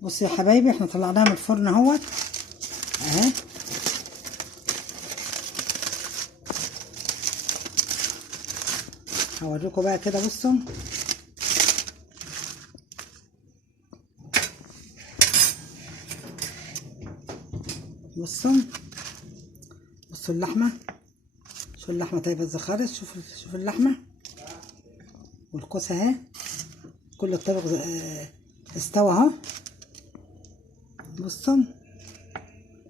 بصوا يا حبايبي، احنا طلعناها من الفرن اهوت اهي. هوريكم بقى كده. بصوا بصوا بصوا اللحمه، شوفوا اللحمه طيبه ازاي خالص. شوفوا اللحمه والكوسه اهي، كل الطبق استوى اهو. بصوا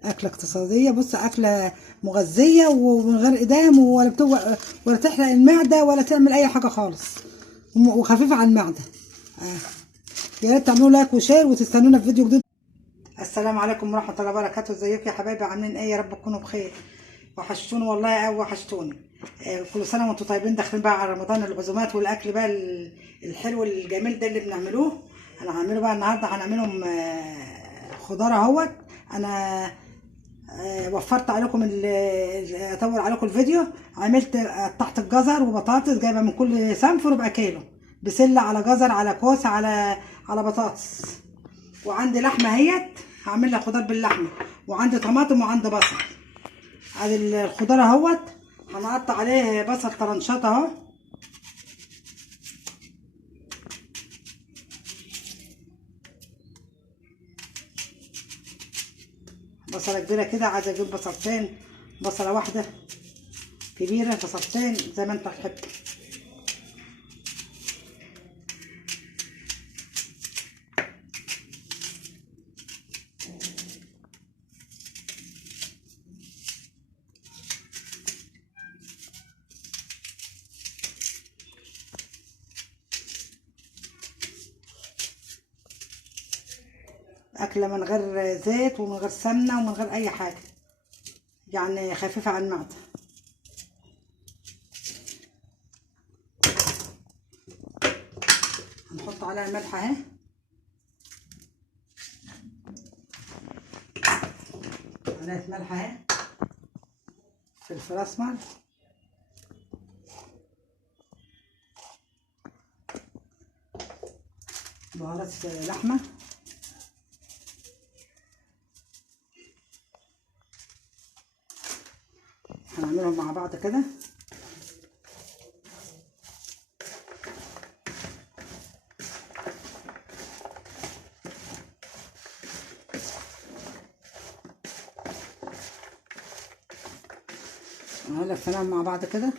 اكله اقتصاديه، بصوا اكله مغذيه ومن غير ادام ولا تحرق المعده ولا تعمل اي حاجه خالص، وخفيفه على المعده. يا ريت تعملوا لايك وشير وتستنونا في فيديو جديد. السلام عليكم ورحمه الله وبركاته. ازيكم يا حبايبي؟ عاملين ايه؟ يا رب تكونوا بخير. وحشتوني والله قوي، وحشتوني. كل سنه وانتم طيبين. داخلين بقى على رمضان، العزومات والاكل بقى الحلو الجميل ده اللي بنعملوه. انا هعمله بقى النهارده، هنعملهم خضار اهوت. انا وفرت عليكم اطول عليكم الفيديو. عملت قطعت الجزر وبطاطس، جايبه من كل صنف ربع كيلو، بسله على جزر على كوسه على بطاطس. وعندي لحمه اهيت، هعمل لها خضار باللحمه، وعندي طماطم وعندي بصل. ادي الخضار اهوت، هنقطع عليه بصل طرنشات اهو. بصله كبيره كده، عايزه اجيب بصلتين، بصله واحده كبيره، بصلتين زي ما انت تحب. أكلة من غير زيت ومن غير سمنة ومن غير أي حاجة، يعني خفيفة على المعدة. هنحط عليها ملح اهي، معلقة ملح اهي، فلفل أسمر، بهارات لحمة، هنعملهم مع بعض كده. لفيناهم مع بعض كده.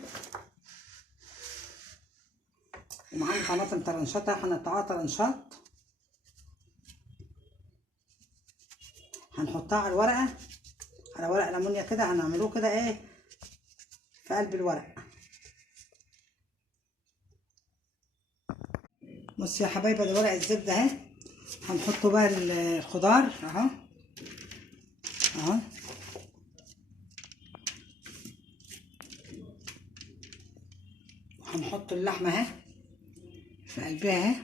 ومعانا طماطم طرنشات، هنقطعها طرنشات، هنحطها على الورقة، على ورق ليمونيا كده. هنعملوه كده ايه في قلب الورق. بصوا يا حبايبي، ده ورق الزبدة اهي. هنحطه بقى الخضار اهو اهو، هنحط اللحمة اهي في قلبها اهي،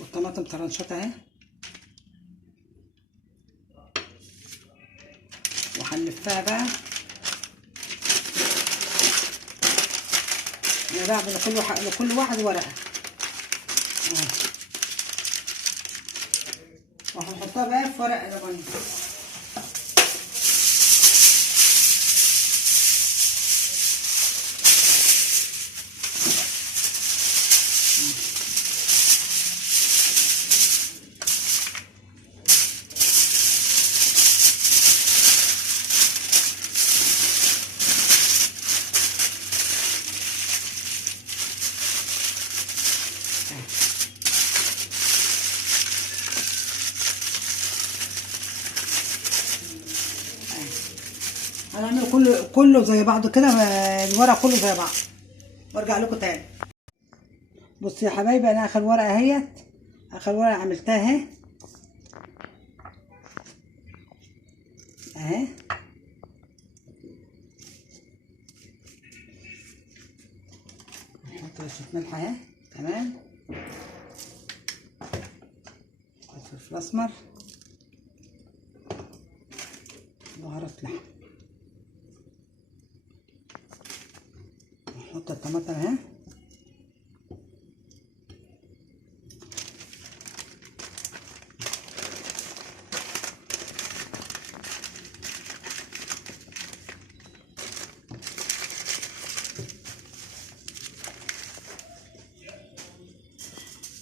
والطماطم طرنشات اهي، وهنلفها بقى. نلعب لكل واحد ورقة اهو، وهنحطها بقى في ورق لبن. هنعمل كله زي بعضه كده، الورق كله زي بعض، وارجع لكم تاني. بصوا يا حبايبي، انا اخر ورقه اهيت، اخر ورقه عملتها اهي اهي. نحط رشه ملح اهي، تمام، فلفل اسمر، بهارات لحم. نحط الطماطم اهي.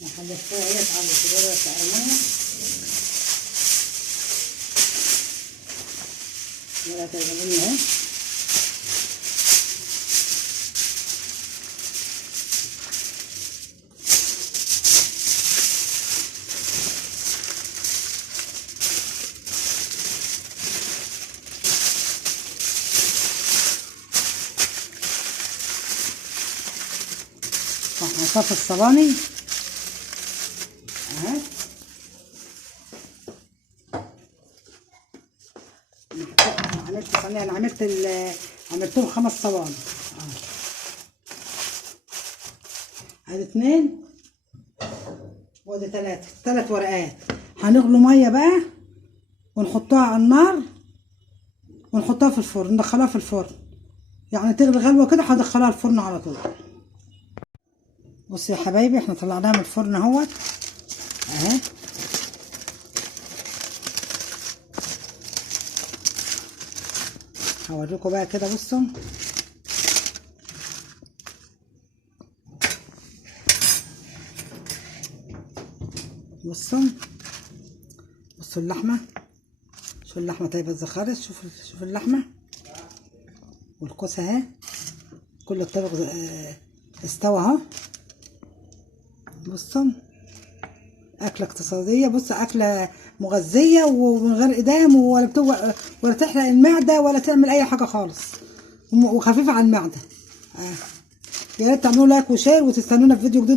نخلي الفوق يتعب الصدور تقرمها ولا تغلبني اهي. هنصفي الصواني اهي. عملت صينيه، انا عملتهم 5 صواني ادي 2 وادي 3 ورقات. هنغلو ميه بقى ونحطها على النار ونحطها في الفرن، ندخلها في الفرن يعني تغلي غلوه كده، هدخلها الفرن على طول. بصوا يا حبايبي احنا طلعناها من الفرن اهوت اهي. هوريكم بقى كده، بصوا بصوا اللحمه، شوفوا اللحمه طيبه اتزخرت، شوفوا اللحمه والكوس اهي، كل الطبق استوى اهو. بصوا اكله اقتصاديه، بصوا اكله مغذيه ومن غير ايدام ولا تحرق المعده ولا تعمل اي حاجه خالص، وخفيفه على المعده. يا ريت تعملوا لايك وشير وتستنونا في فيديو جديد.